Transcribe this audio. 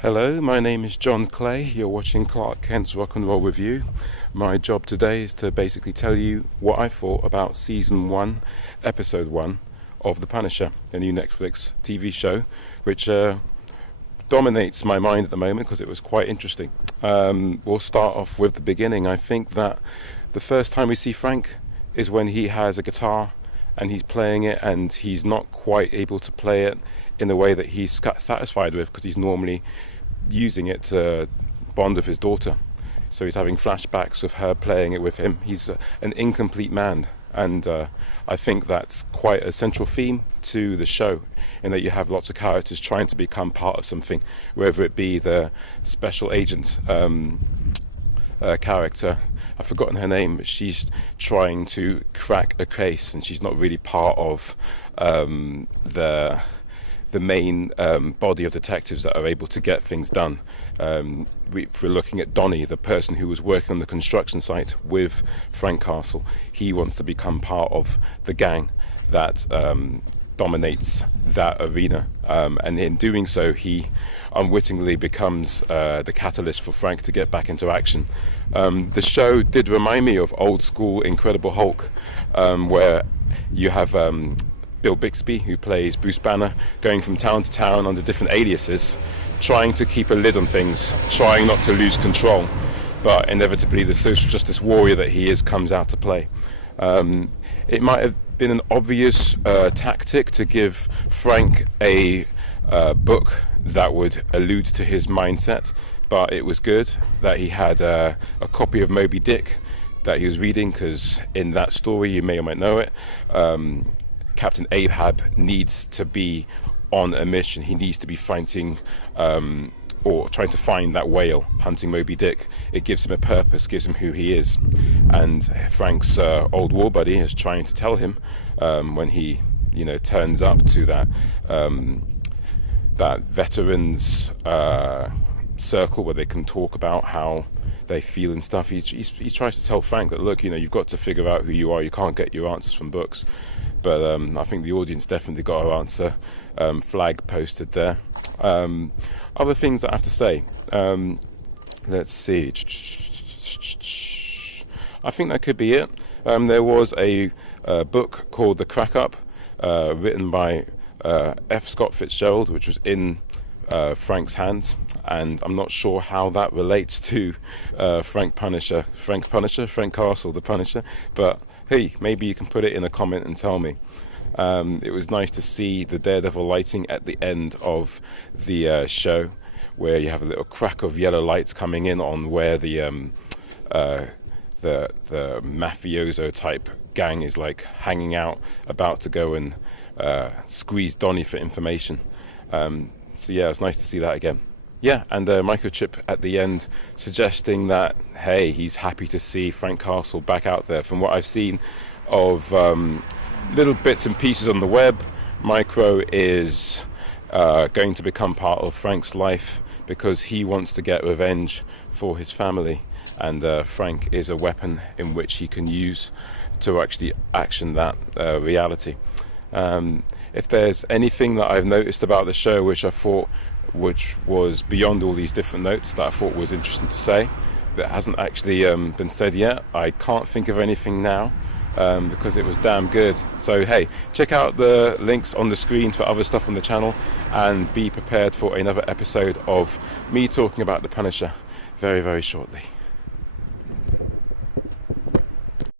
Hello, my name is John Clay. You're watching Clark Kent's Rock and Roll Review. My job today is to basically tell you what I thought about Season 1, Episode 1 of The Punisher, a new Netflix TV show, which dominates my mind at the moment because it was quite interesting. We'll start off with the beginning. I think that the first time we see Frank is when he has a guitar and he's playing it and he's not quite able to play it in the way that he's satisfied with because he's normally using it to bond with his daughter. So he's having flashbacks of her playing it with him. He's an incomplete man, and I think that's quite a central theme to the show, in that you have lots of characters trying to become part of something, whether it be the special agent character. I've forgotten her name, but she's trying to crack a case and she's not really part of the main body of detectives that are able to get things done. If we're looking at Donnie, the person who was working on the construction site with Frank Castle, he wants to become part of the gang that dominates that arena, and in doing so he unwittingly becomes the catalyst for Frank to get back into action. The show did remind me of old school Incredible Hulk, where you have Bill Bixby, who plays Bruce Banner, going from town to town under different aliases, trying to keep a lid on things, trying not to lose control, but inevitably the social justice warrior that he is comes out to play. It might have been an obvious tactic to give Frank a book that would allude to his mindset, but it was good that he had a copy of Moby Dick that he was reading, because in that story, you may or may know it, Captain Ahab needs to be on a mission. He needs to be fighting or trying to find that whale, hunting Moby Dick. It gives him a purpose, gives him who he is. And Frank's old war buddy is trying to tell him when he, turns up to that veterans circle where they can talk about how they feel and stuff. He tries to tell Frank that, look, you've got to figure out who you are. You can't get your answers from books. But I think the audience definitely got her answer. Flag posted there. Other things that I have to say. Let's see. I think that could be it. There was a book called The Crack Up, written by F. Scott Fitzgerald, which was in Frank's hands. And I'm not sure how that relates to Frank Castle, the Punisher. But hey, maybe you can put it in a comment and tell me. It was nice to see the Daredevil lighting at the end of the show, where you have a little crack of yellow lights coming in on where the mafioso type gang is like hanging out, about to go and squeeze Donnie for information. So yeah, it was nice to see that again. Yeah, and a microchip at the end suggesting that, hey, he's happy to see Frank Castle back out there. From what I've seen of little bits and pieces on the web, Micro is going to become part of Frank's life because he wants to get revenge for his family, and Frank is a weapon in which he can use to actually action that reality. If there's anything that I've noticed about the show which was beyond all these different notes that I thought was interesting to say, that hasn't actually been said yet, I can't think of anything now, because it was damn good. So hey, check out the links on the screen for other stuff on the channel, and be prepared for another episode of me talking about The Punisher very, very shortly.